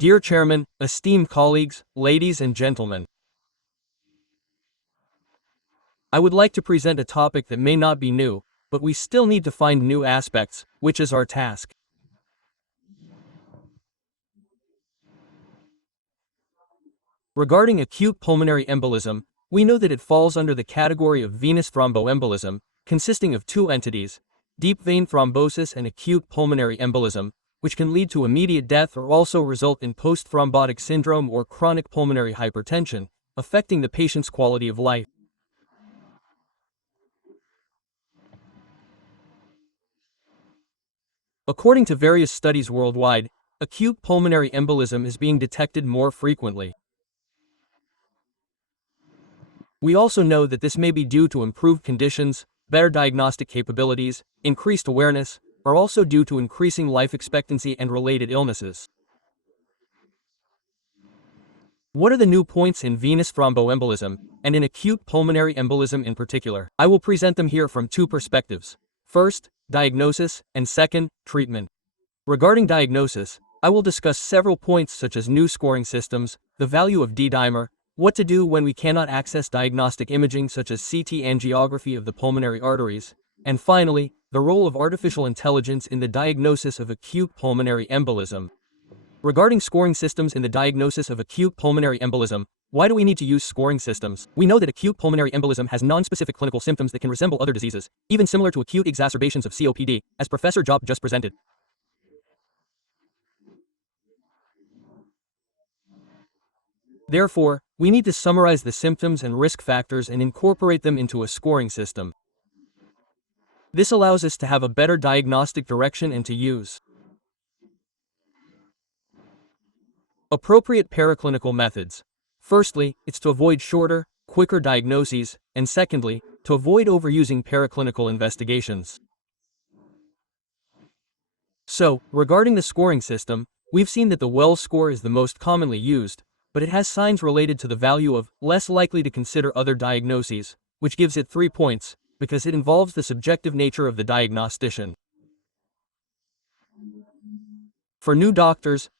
Dear Chairman, esteemed colleagues, ladies and gentlemen, I would like to present a topic that may not be new, but we still need to find new aspects, which is our task. Regarding acute pulmonary embolism, we know that it falls under the category of venous thromboembolism, consisting of two entities, deep vein thrombosis and acute pulmonary embolism, which can lead to immediate death or also result in post-thrombotic syndrome or chronic pulmonary hypertension, affecting the patient's quality of life. According to various studies worldwide, acute pulmonary embolism is being detected more frequently. We also know that this may be due to improved conditions, better diagnostic capabilities, increased awareness, or also due to increasing life expectancy and related illnesses. What are the new points in venous thromboembolism, and in acute pulmonary embolism in particular? I will present them here from two perspectives. First, diagnosis, and second, treatment. Regarding diagnosis, I will discuss several points such as new scoring systems, the value of D-dimer, what to do when we cannot access diagnostic imaging such as CT angiography of the pulmonary arteries, and finally, the role of artificial intelligence in the diagnosis of acute pulmonary embolism. Regarding scoring systems in the diagnosis of acute pulmonary embolism, why do we need to use scoring systems? We know that acute pulmonary embolism has non-specific clinical symptoms that can resemble other diseases, even similar to acute exacerbations of COPD, as Professor Job just presented. Therefore, we need to summarize the symptoms and risk factors and incorporate them into a scoring system. This allows us to have a better diagnostic direction and to use appropriate paraclinical methods. Firstly, it's to avoid shorter, quicker diagnoses, and secondly, to avoid overusing paraclinical investigations. So, regarding the scoring system, we've seen that the Wells score is the most commonly used, but it has signs related to the value of less likely to consider other diagnoses, which gives it 3 points, because it involves the subjective nature of the diagnostician. For new doctors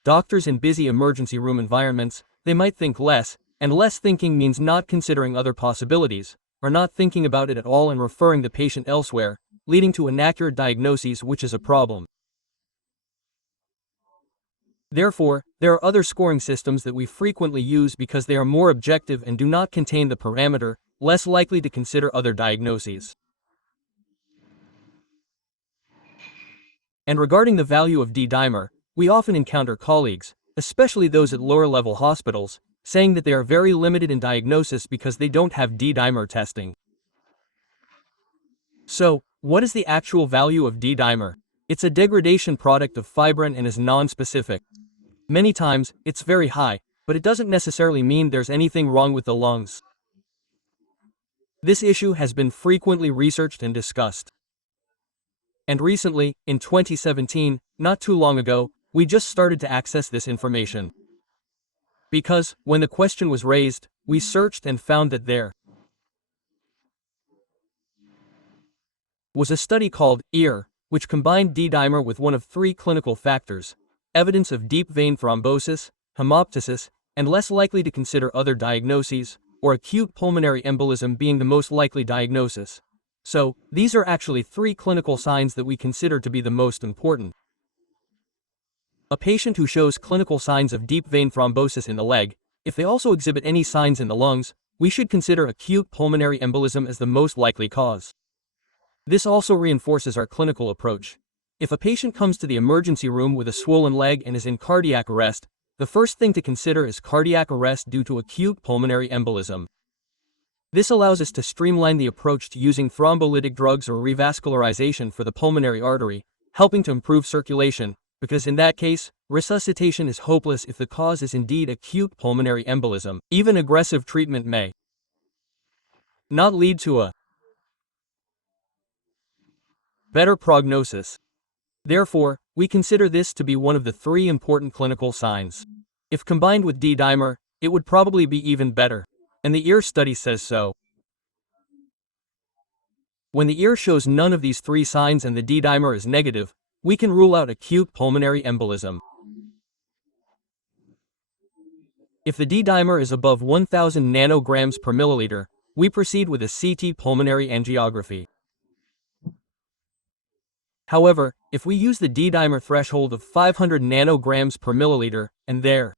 in busy emergency room environments, they might think less, and less thinking means not considering other possibilities, or not thinking about it at all and referring the patient elsewhere, leading to inaccurate diagnoses, which is a problem. Therefore, there are other scoring systems that we frequently use because they are more objective and do not contain the parameter, less likely to consider other diagnoses. And regarding the value of D-dimer, we often encounter colleagues, especially those at lower-level hospitals, saying that they are very limited in diagnosis because they don't have D-dimer testing. So, what is the actual value of D-dimer? It's a degradation product of fibrin and is non-specific. Many times, it's very high, but it doesn't necessarily mean there's anything wrong with the lungs. This issue has been frequently researched and discussed. And recently, in 2017, not too long ago, we just started to access this information. Because, when the question was raised, we searched and found that there was a study called EAR, which combined D-dimer with one of 3 clinical factors: evidence of deep vein thrombosis, hemoptysis, and less likely to consider other diagnoses, or acute pulmonary embolism being the most likely diagnosis. So, these are actually 3 clinical signs that we consider to be the most important. A patient who shows clinical signs of deep vein thrombosis in the leg, if they also exhibit any signs in the lungs, we should consider acute pulmonary embolism as the most likely cause. This also reinforces our clinical approach. If a patient comes to the emergency room with a swollen leg and is in cardiac arrest, the first thing to consider is cardiac arrest due to acute pulmonary embolism. This allows us to streamline the approach to using thrombolytic drugs or revascularization for the pulmonary artery, helping to improve circulation, because in that case, resuscitation is hopeless if the cause is indeed acute pulmonary embolism. Even aggressive treatment may not lead to a better prognosis. Therefore, we consider this to be one of the 3 important clinical signs. If combined with D-dimer, it would probably be even better. And the EAR study says so. When the EAR shows none of these 3 signs and the D-dimer is negative, we can rule out acute pulmonary embolism. If the D-dimer is above 1000 nanograms per milliliter, we proceed with a CT pulmonary angiography. However, if we use the D-dimer threshold of 500 nanograms per milliliter, and there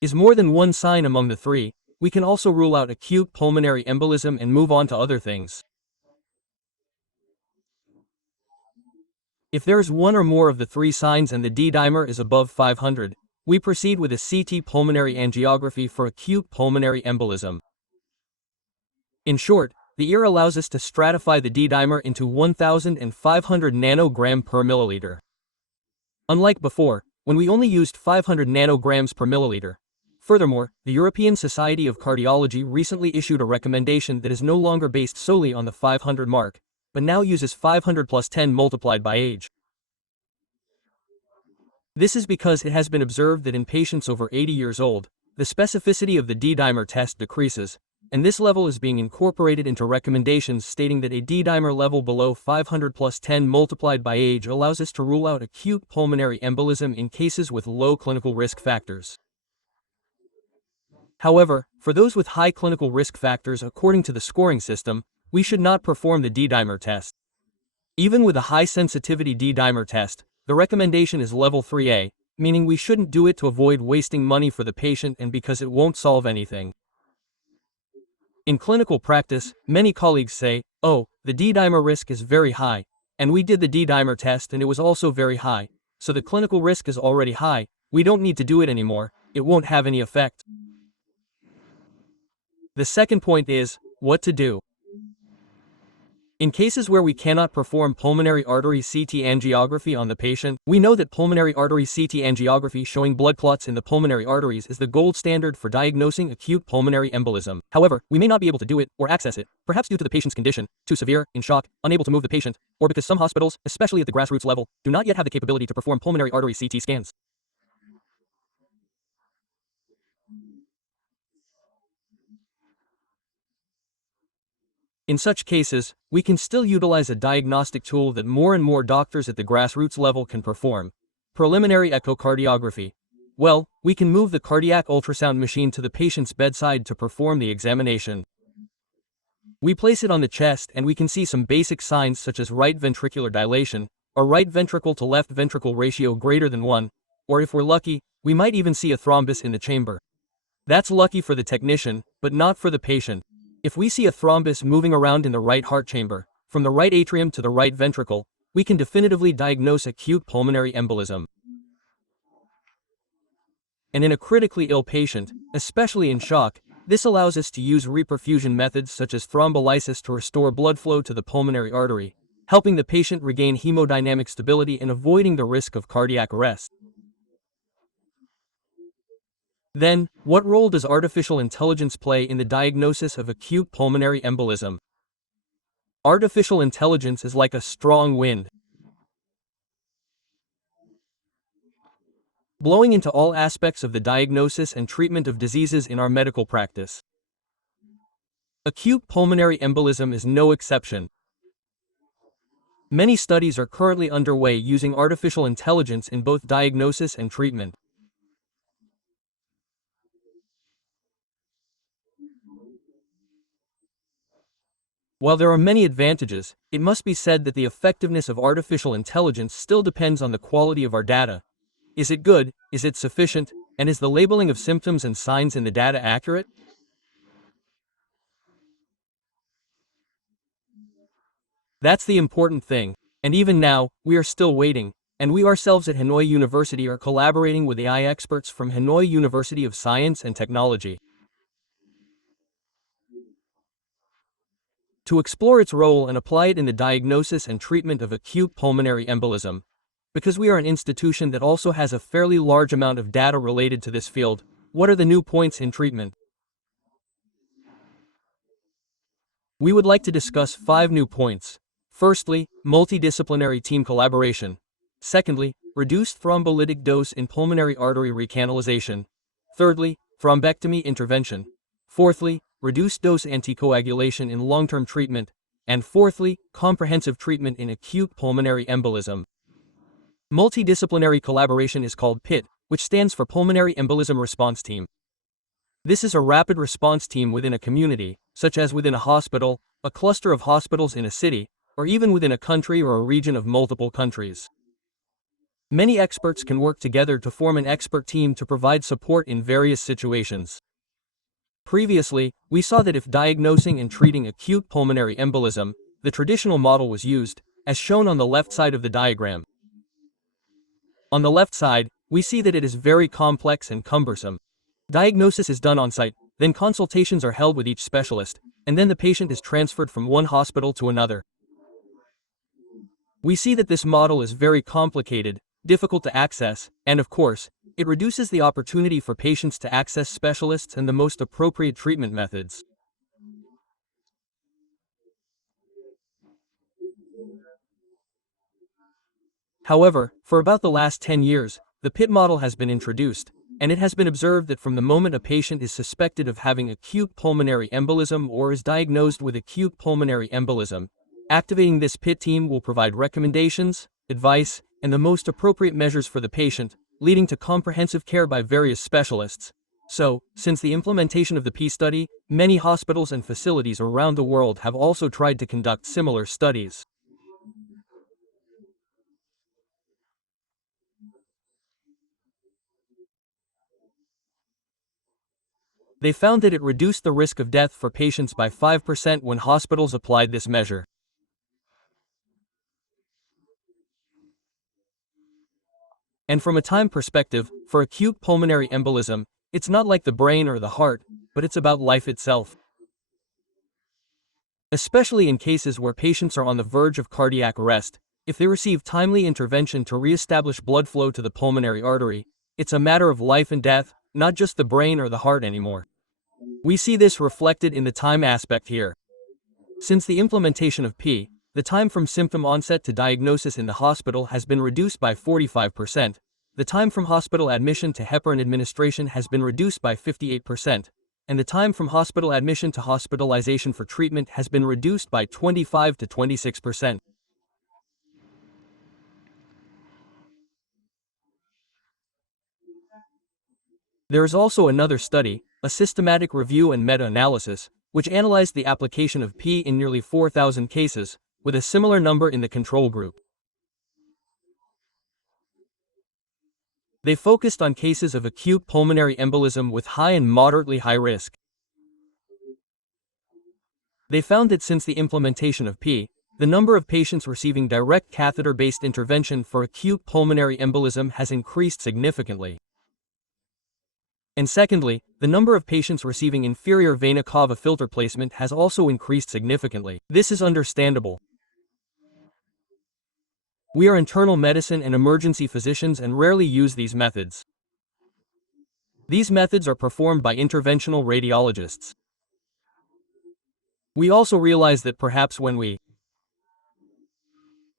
is more than one sign among the three, we can also rule out acute pulmonary embolism and move on to other things. If there is one or more of the three signs and the D-dimer is above 500, we proceed with a CT pulmonary angiography for acute pulmonary embolism. In short, the ear allows us to stratify the D-dimer into 1,000 and 500 nanogram per milliliter. Unlike before, when we only used 500 nanograms per milliliter. Furthermore, the European Society of Cardiology recently issued a recommendation that is no longer based solely on the 500 mark, but now uses 500 plus 10 multiplied by age. This is because it has been observed that in patients over 80 years old, the specificity of the D-dimer test decreases, and this level is being incorporated into recommendations stating that a D-dimer level below 500 plus 10 multiplied by age allows us to rule out acute pulmonary embolism in cases with low clinical risk factors. However, for those with high clinical risk factors according to the scoring system, we should not perform the D-dimer test. Even with a high sensitivity D-dimer test, the recommendation is level 3A, meaning we shouldn't do it to avoid wasting money for the patient and because it won't solve anything. In clinical practice, many colleagues say, "Oh, the D-dimer risk is very high, and we did the D-dimer test and it was also very high, so the clinical risk is already high, we don't need to do it anymore, it won't have any effect." The second point is, what to do. In cases where we cannot perform pulmonary artery CT angiography on the patient, we know that pulmonary artery CT angiography showing blood clots in the pulmonary arteries is the gold standard for diagnosing acute pulmonary embolism. However, we may not be able to do it or access it, perhaps due to the patient's condition, too severe, in shock, unable to move the patient, or because some hospitals, especially at the grassroots level, do not yet have the capability to perform pulmonary artery CT scans. In such cases, we can still utilize a diagnostic tool that more and more doctors at the grassroots level can perform: preliminary echocardiography. Well, we can move the cardiac ultrasound machine to the patient's bedside to perform the examination. We place it on the chest and we can see some basic signs such as right ventricular dilation, or right ventricle to left ventricle ratio greater than 1, or if we're lucky, we might even see a thrombus in the chamber. That's lucky for the technician, but not for the patient. If we see a thrombus moving around in the right heart chamber, from the right atrium to the right ventricle, we can definitively diagnose acute pulmonary embolism. And in a critically ill patient, especially in shock, this allows us to use reperfusion methods such as thrombolysis to restore blood flow to the pulmonary artery, helping the patient regain hemodynamic stability and avoiding the risk of cardiac arrest. Then, what role does artificial intelligence play in the diagnosis of acute pulmonary embolism? Artificial intelligence is like a strong wind, blowing into all aspects of the diagnosis and treatment of diseases in our medical practice. Acute pulmonary embolism is no exception. Many studies are currently underway using artificial intelligence in both diagnosis and treatment. While there are many advantages, it must be said that the effectiveness of artificial intelligence still depends on the quality of our data. Is it good? Is it sufficient? And is the labeling of symptoms and signs in the data accurate? That's the important thing. And even now, we are still waiting. And we ourselves at Hanoi University are collaborating with AI experts from Hanoi University of Science and Technology to explore its role and apply it in the diagnosis and treatment of acute pulmonary embolism. Because we are an institution that also has a fairly large amount of data related to this field, what are the new points in treatment? We would like to discuss 5 new points. Firstly, multidisciplinary team collaboration. Secondly, reduced thrombolytic dose in pulmonary artery recanalization. Thirdly, thrombectomy intervention. Fourthly, reduced dose anticoagulation in long-term treatment. And fourthly, comprehensive treatment in acute pulmonary embolism. Multidisciplinary collaboration is called PIT, which stands for Pulmonary Embolism Response Team. This is a rapid response team within a community, such as within a hospital, a cluster of hospitals in a city, or even within a country or a region of multiple countries. Many experts can work together to form an expert team to provide support in various situations. Previously, we saw that if diagnosing and treating acute pulmonary embolism, the traditional model was used, as shown on the left side of the diagram. On the left side, we see that it is very complex and cumbersome. Diagnosis is done on site, then consultations are held with each specialist, and then the patient is transferred from one hospital to another. We see that this model is very complicated, difficult to access, and of course, it reduces the opportunity for patients to access specialists and the most appropriate treatment methods. However, for about the last 10 years, the PIT model has been introduced, and it has been observed that from the moment a patient is suspected of having acute pulmonary embolism or is diagnosed with acute pulmonary embolism, activating this PIT team will provide recommendations, advice, and the most appropriate measures for the patient, leading to comprehensive care by various specialists. So, since the implementation of the P study, many hospitals and facilities around the world have also tried to conduct similar studies. They found that it reduced the risk of death for patients by 5% when hospitals applied this measure. And from a time perspective, for acute pulmonary embolism, it's not like the brain or the heart, but it's about life itself. Especially in cases where patients are on the verge of cardiac arrest, if they receive timely intervention to re-establish blood flow to the pulmonary artery, it's a matter of life and death, not just the brain or the heart anymore. We see this reflected in the time aspect here. Since the implementation of P, the time from symptom onset to diagnosis in the hospital has been reduced by 45%, the time from hospital admission to heparin administration has been reduced by 58%, and the time from hospital admission to hospitalization for treatment has been reduced by 25 to 26%. There is also another study, a systematic review and meta-analysis, which analyzed the application of P in nearly 4,000 cases, with a similar number in the control group. They focused on cases of acute pulmonary embolism with high and moderately high risk. They found that since the implementation of P, the number of patients receiving direct catheter-based intervention for acute pulmonary embolism has increased significantly. And secondly, the number of patients receiving inferior vena cava filter placement has also increased significantly. This is understandable. We are internal medicine and emergency physicians and rarely use these methods. These methods are performed by interventional radiologists. We also realize that perhaps when we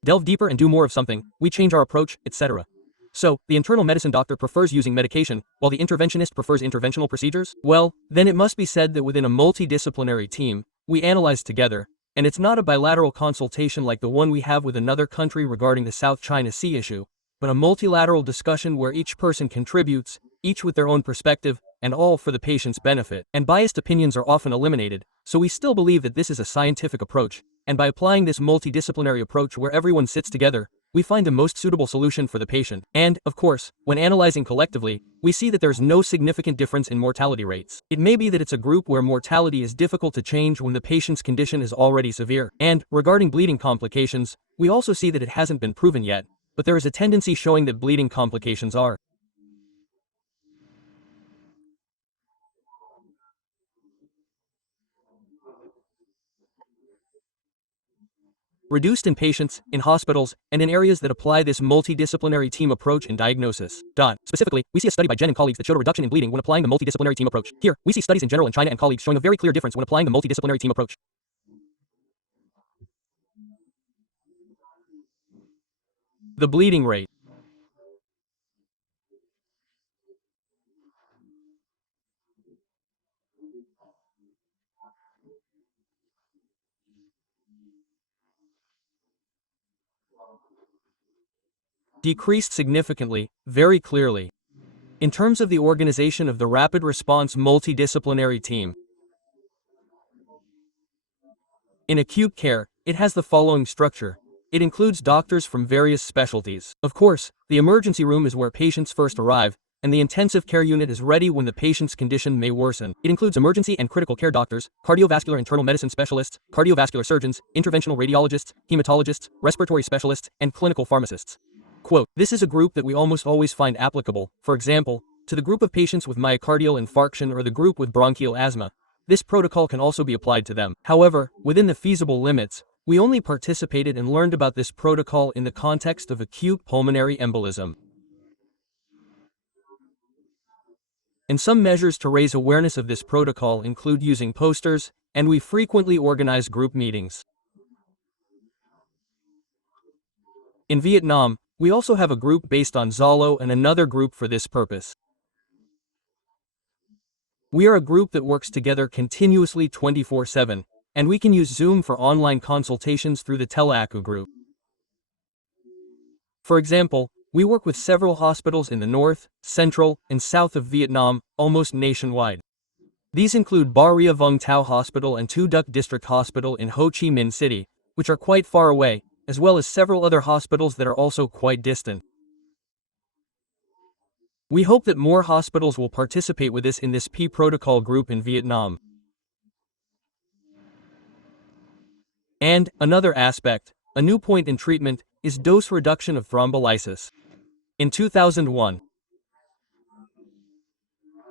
delve deeper and do more of something, we change our approach, etc. So, the internal medicine doctor prefers using medication, while the interventionist prefers interventional procedures? Well, then it must be said that within a multidisciplinary team, we analyze together, and it's not a bilateral consultation like the one we have with another country regarding the South China Sea issue, but a multilateral discussion where each person contributes, each with their own perspective, and all for the patient's benefit. And biased opinions are often eliminated, so we still believe that this is a scientific approach, and by applying this multidisciplinary approach where everyone sits together, we find the most suitable solution for the patient. And, of course, when analyzing collectively, we see that there's no significant difference in mortality rates. It may be that it's a group where mortality is difficult to change when the patient's condition is already severe. And, regarding bleeding complications, we also see that it hasn't been proven yet, but there is a tendency showing that bleeding complications are reduced in patients, in hospitals, and in areas that apply this multidisciplinary team approach in diagnosis. Specifically, we see a study by Jen and colleagues that showed a reduction in bleeding when applying the multidisciplinary team approach. Here, we see studies in general in China and colleagues showing a very clear difference when applying the multidisciplinary team approach. The bleeding rate. decreased significantly, very clearly. In terms of the organization of the rapid response multidisciplinary team, in acute care, it has the following structure. It includes doctors from various specialties. Of course, the emergency room is where patients first arrive, and the intensive care unit is ready when the patient's condition may worsen. It includes emergency and critical care doctors, cardiovascular internal medicine specialists, cardiovascular surgeons, interventional radiologists, hematologists, respiratory specialists, and clinical pharmacists. Quote, this is a group that we almost always find applicable, for example, to the group of patients with myocardial infarction or the group with bronchial asthma. This protocol can also be applied to them. However, within the feasible limits, we only participated and learned about this protocol in the context of acute pulmonary embolism. And some measures to raise awareness of this protocol include using posters, and we frequently organize group meetings. In Vietnam, we also have a group based on Zalo and another group for this purpose. We are a group that works together continuously 24/7, and we can use Zoom for online consultations through the Teleacu group. For example, we work with several hospitals in the north, central, and south of Vietnam, almost nationwide. These include Ba Ria Vung Tau Hospital and Tu Duc District Hospital in Ho Chi Minh City, which are quite far away, as well as several other hospitals that are also quite distant. We hope that more hospitals will participate with us in this P protocol group in Vietnam. And, another aspect, a new point in treatment, is dose reduction of thrombolysis. In 2001,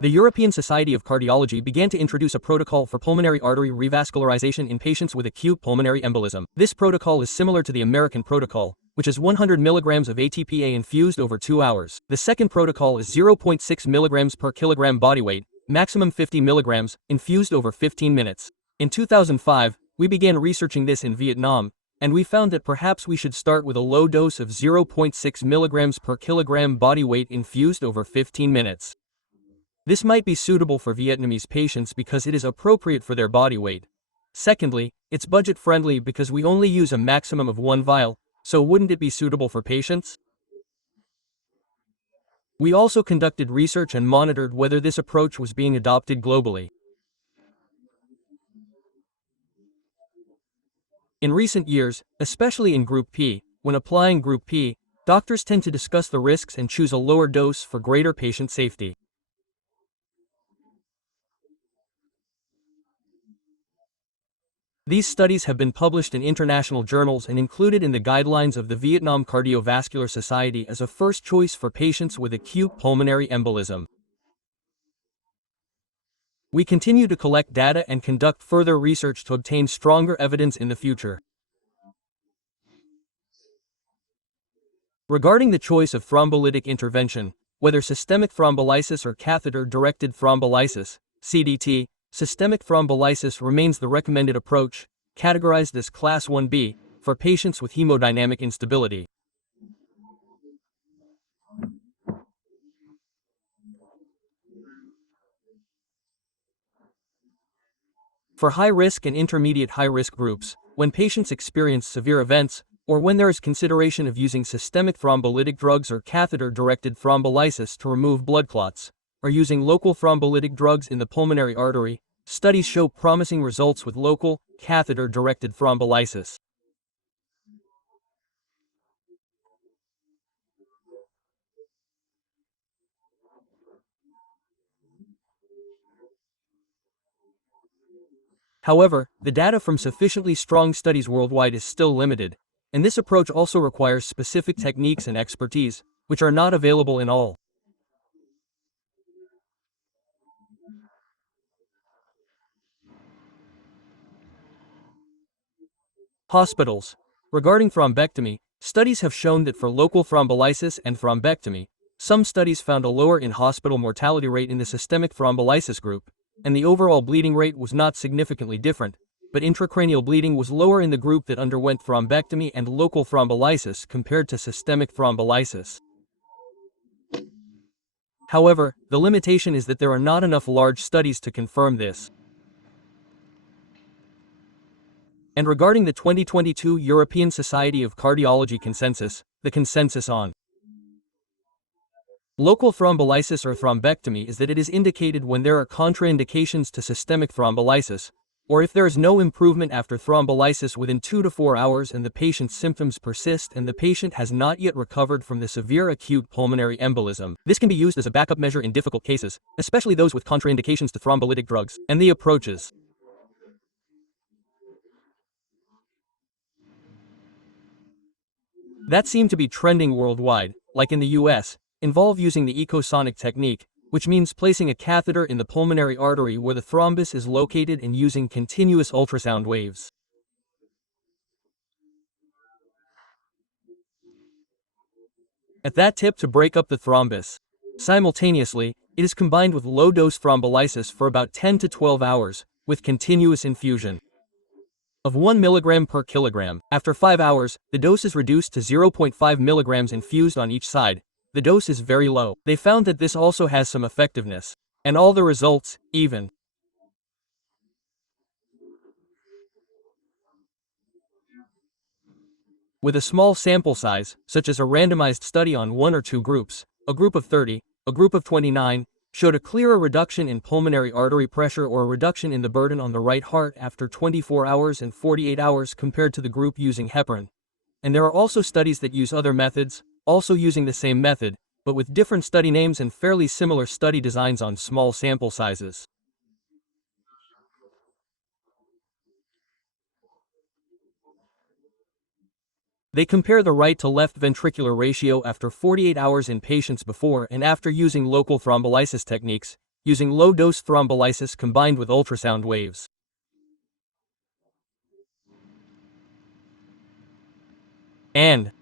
the European Society of Cardiology began to introduce a protocol for pulmonary artery revascularization in patients with acute pulmonary embolism. This protocol is similar to the American protocol, which is 100 mg of ATPA infused over 2 hours. The second protocol is 0.6 mg per kilogram body weight, maximum 50 mg, infused over 15 minutes. In 2005, we began researching this in Vietnam, and we found that perhaps we should start with a low dose of 0.6 mg per kilogram body weight infused over 15 minutes. This might be suitable for Vietnamese patients because it is appropriate for their body weight. Secondly, it's budget-friendly because we only use a maximum of 1 vial, so wouldn't it be suitable for patients? We also conducted research and monitored whether this approach was being adopted globally. In recent years, especially in Group P, when applying Group P, doctors tend to discuss the risks and choose a lower dose for greater patient safety. These studies have been published in international journals and included in the guidelines of the Vietnam Cardiovascular Society as a first choice for patients with acute pulmonary embolism. We continue to collect data and conduct further research to obtain stronger evidence in the future. Regarding the choice of thrombolytic intervention, whether systemic thrombolysis or catheter-directed thrombolysis, CDT, systemic thrombolysis remains the recommended approach, categorized as Class 1B, for patients with hemodynamic instability. For high-risk and intermediate high-risk groups, when patients experience severe events, or when there is consideration of using systemic thrombolytic drugs or catheter-directed thrombolysis to remove blood clots, or using local thrombolytic drugs in the pulmonary artery, studies show promising results with local, catheter-directed thrombolysis. However, the data from sufficiently strong studies worldwide is still limited, and this approach also requires specific techniques and expertise, which are not available in all hospitals. Regarding thrombectomy, studies have shown that for local thrombolysis and thrombectomy, some studies found a lower in-hospital mortality rate in the systemic thrombolysis group, and the overall bleeding rate was not significantly different, but intracranial bleeding was lower in the group that underwent thrombectomy and local thrombolysis compared to systemic thrombolysis. However, the limitation is that there are not enough large studies to confirm this. And regarding the 2022 European Society of Cardiology consensus, the consensus on Local thrombolysis or thrombectomy is that it is indicated when there are contraindications to systemic thrombolysis, or if there is no improvement after thrombolysis within 2 to 4 hours and the patient's symptoms persist and the patient has not yet recovered from the severe acute pulmonary embolism. This can be used as a backup measure in difficult cases, especially those with contraindications to thrombolytic drugs. And the approaches that seem to be trending worldwide, like in the US, involve using the ecosonic technique, which means placing a catheter in the pulmonary artery where the thrombus is located and using continuous ultrasound waves. At that tip to break up the thrombus. Simultaneously, it is combined with low-dose thrombolysis for about 10 to 12 hours, with continuous infusion of 1 mg per kilogram. After 5 hours, the dose is reduced to 0.5 mg infused on each side. The dose is very low. They found that this also has some effectiveness. And all the results, even with a small sample size, such as a randomized study on 1 or 2 groups, a group of 30, a group of 29, showed a clearer reduction in pulmonary artery pressure or a reduction in the burden on the right heart after 24 hours and 48 hours compared to the group using heparin. And there are also studies that use other methods, also using the same method, but with different study names and fairly similar study designs on small sample sizes. They compare the right to left ventricular ratio after 48 hours in patients before and after using local thrombolysis techniques, using low-dose thrombolysis combined with ultrasound waves. And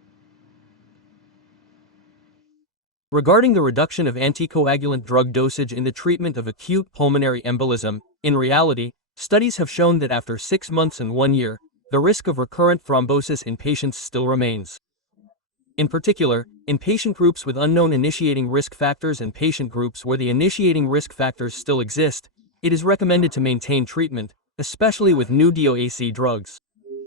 regarding the reduction of anticoagulant drug dosage in the treatment of acute pulmonary embolism, in reality, studies have shown that after 6 months and 1 year, the risk of recurrent thrombosis in patients still remains. In particular, in patient groups with unknown initiating risk factors and patient groups where the initiating risk factors still exist, it is recommended to maintain treatment, especially with new DOAC drugs.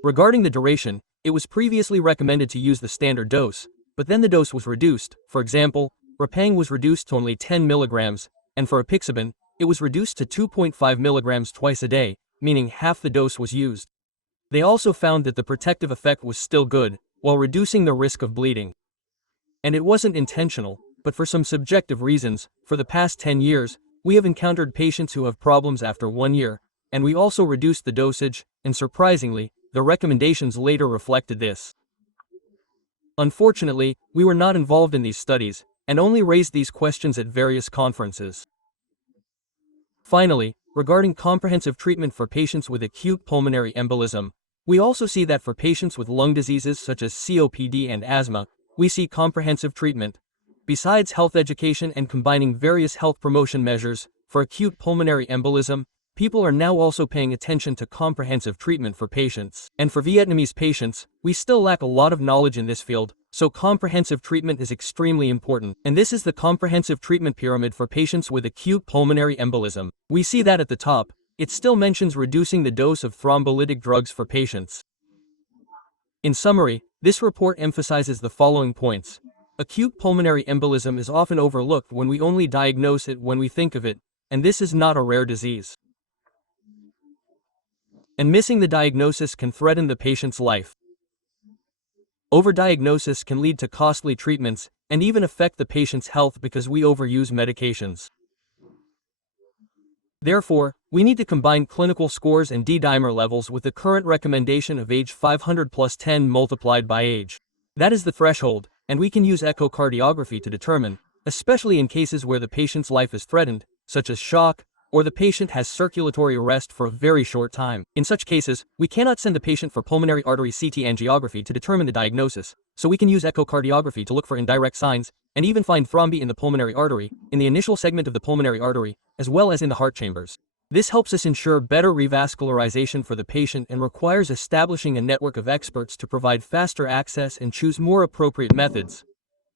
Regarding the duration, it was previously recommended to use the standard dose, but then the dose was reduced. For example, Repang was reduced to only 10 mg, and for apixaban, it was reduced to 2.5 mg twice a day, meaning half the dose was used. They also found that the protective effect was still good, while reducing the risk of bleeding. And it wasn't intentional, but for some subjective reasons, for the past 10 years, we have encountered patients who have problems after 1 year, and we also reduced the dosage, and surprisingly, the recommendations later reflected this. Unfortunately, we were not involved in these studies, and only raised these questions at various conferences. Finally, regarding comprehensive treatment for patients with acute pulmonary embolism, we also see that for patients with lung diseases such as COPD and asthma, we see comprehensive treatment. Besides health education and combining various health promotion measures, for acute pulmonary embolism, people are now also paying attention to comprehensive treatment for patients. And for Vietnamese patients, we still lack a lot of knowledge in this field, so comprehensive treatment is extremely important. And this is the comprehensive treatment pyramid for patients with acute pulmonary embolism. We see that at the top, it still mentions reducing the dose of thrombolytic drugs for patients. In summary, this report emphasizes the following points. Acute pulmonary embolism is often overlooked when we only diagnose it when we think of it, and this is not a rare disease. And missing the diagnosis can threaten the patient's life. Overdiagnosis can lead to costly treatments, and even affect the patient's health because we overuse medications. Therefore, we need to combine clinical scores and D-dimer levels with the current recommendation of age 500 plus 10 multiplied by age. That is the threshold, and we can use echocardiography to determine, especially in cases where the patient's life is threatened, such as shock, or the patient has circulatory arrest for a very short time. In such cases, we cannot send the patient for pulmonary artery CT angiography to determine the diagnosis, so we can use echocardiography to look for indirect signs, and even find thrombi in the pulmonary artery, in the initial segment of the pulmonary artery, as well as in the heart chambers. This helps us ensure better revascularization for the patient and requires establishing a network of experts to provide faster access and choose more appropriate methods.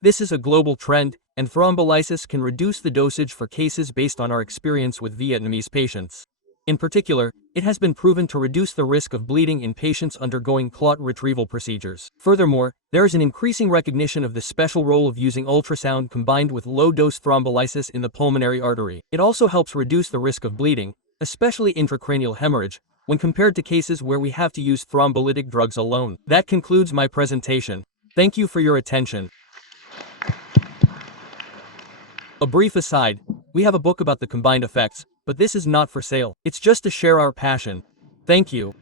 This is a global trend, and thrombolysis can reduce the dosage for cases based on our experience with Vietnamese patients. In particular, it has been proven to reduce the risk of bleeding in patients undergoing clot retrieval procedures. Furthermore, there is an increasing recognition of the special role of using ultrasound combined with low-dose thrombolysis in the pulmonary artery. It also helps reduce the risk of bleeding, especially intracranial hemorrhage, when compared to cases where we have to use thrombolytic drugs alone. That concludes my presentation. Thank you for your attention. A brief aside, we have a book about the combined effects, but this is not for sale. It's just to share our passion. Thank you.